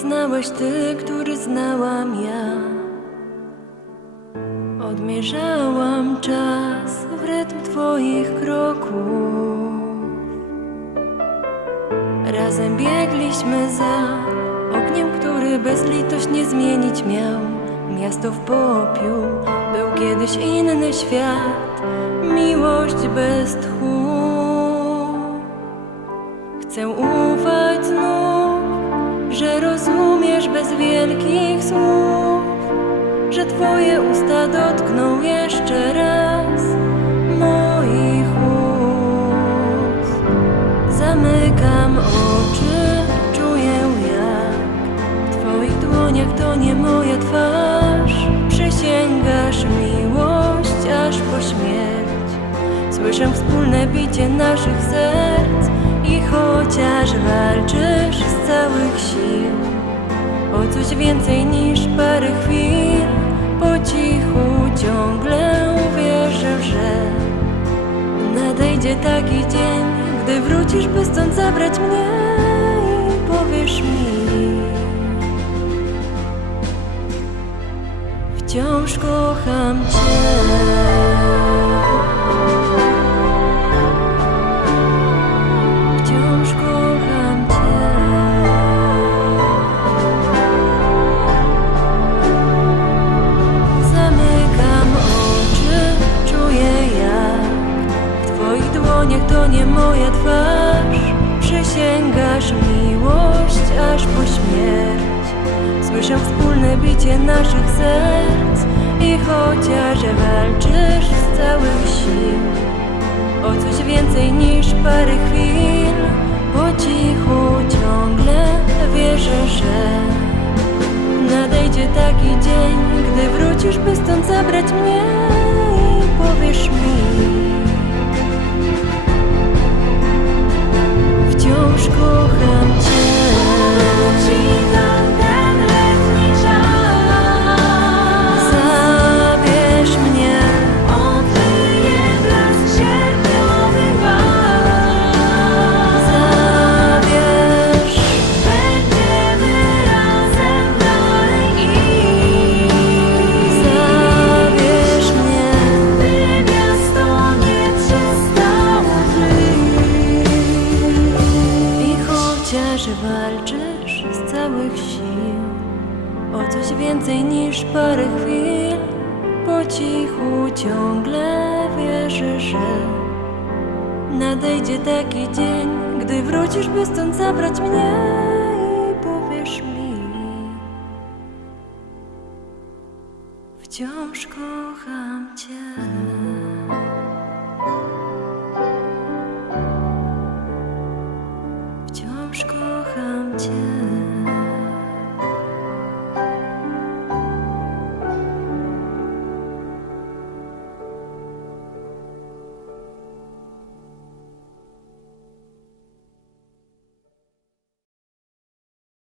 znałeś Ty, który znałam ja. Odmierzałam czas w rytm Twoich kroków. Razem biegliśmy za ogniem, który bezlitośnie zmienić miał. Miasto w popiół, był kiedyś inny świat, miłość bez tchu. Chcę ufać Twoje usta dotkną jeszcze raz moich ust. Zamykam oczy, czuję jak w Twoich dłoniach to nie moja twarz. Przysięgasz miłość aż po śmierć. Słyszę wspólne bicie naszych serc i chociaż walczysz z całych sił o coś więcej niż parę chwil, po cichu nadejdzie taki dzień, gdy wrócisz, by stąd zabrać mnie i powiesz mi. Wciąż kocham Cię. Moja twarz. Przysięgasz miłość aż po śmierć. Słyszę wspólne bicie naszych serc i chociaż walczysz z całych sił o coś więcej niż parę chwil, po cichu ciągle wierzę, że nadejdzie taki dzień, gdy wrócisz, by stąd zabrać mnie i powiesz mi. Walczysz z całych sił o coś więcej niż parę chwil, po cichu ciągle wierzę, że nadejdzie taki dzień, gdy wrócisz, by stąd zabrać mnie i powiesz mi. Wciąż kocham Cię.